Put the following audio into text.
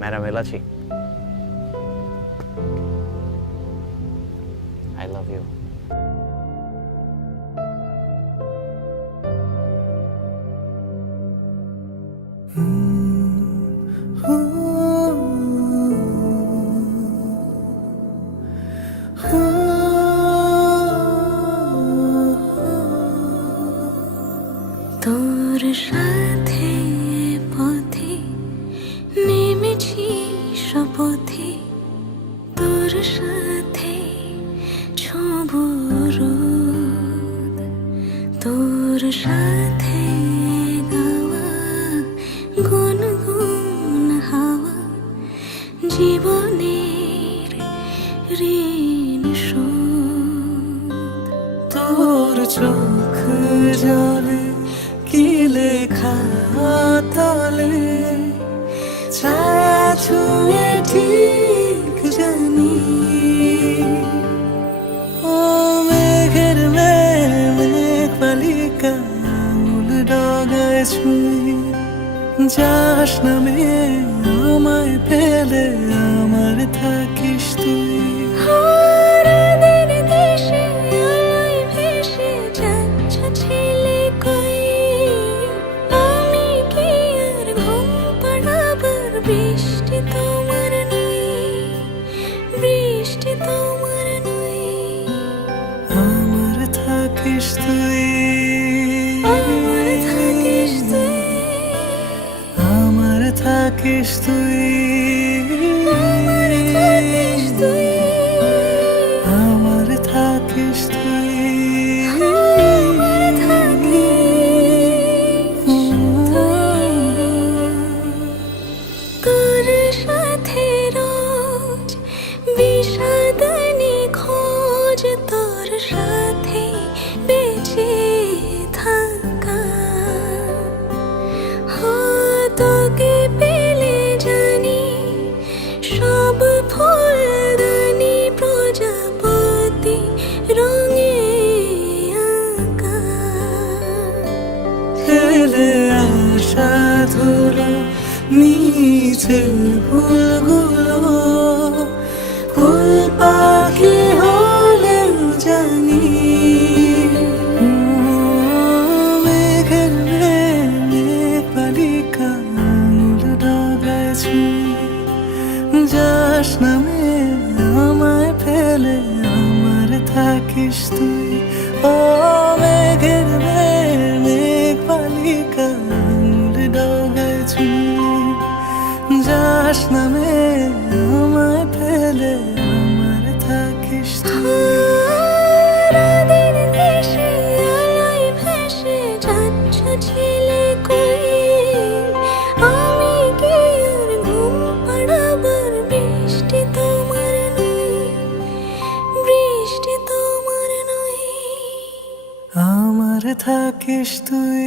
Madam এলাচি, I love you. তোর সাথে পথে নেমেছি শপথে, তোর সাথে ছোঁব রোদ, তোর সাথে গাওয়া গুনগুন হাওয়া জীবনের ঋণ শোধ। তোর চোখ জলে কি লেখা তলে, ছায়া ছুঁয়ে ঠিক জানি। ও মেঘের মেঘ বালিকা আঙুল ডগায় ছুঁই, যাস নামে আমায় পেলে আমার থাকিস তুই। বৃষ্টি তোমার নই, বৃষ্টি তোমার নই, আমার থাকিস তুই, আমার থাকিস তুই, আমার থাকিস তুই, আমার থাকিস তুই, আমার থাকিস তুই, আমার থাকিস তুই। তোর সাথে রোজ বিষাদ নিখোঁজ, তোর সাথে বেঁচে থাকা, তোকে পেলে জানি সব ফুলদানি প্রজাপতি রঙে আঁকা। ফেলে আসা ধুলো নিচে ফুলগুলো, ফুল পাখি হলেও জানি। মেঘের মেঘ বালিকা আঙুল ডগায় ছুঁই, যাস নামে আমায় ফেলে আমার থাকিস তুই। ও মেঘের মেঘ বালিকা আঙুল ডগায় ছুঁই, যাস নামে আমায় ফেলে আমার থাকিস তুই। রাতের দেশে আলোয় ভেসে যাচ্ছ ছেলে কই, আমি কি আর ঘুম পাড়াবার বৃষ্টি তোমার নই, বৃষ্টি তোমার নই, আমার থাকিস তুই।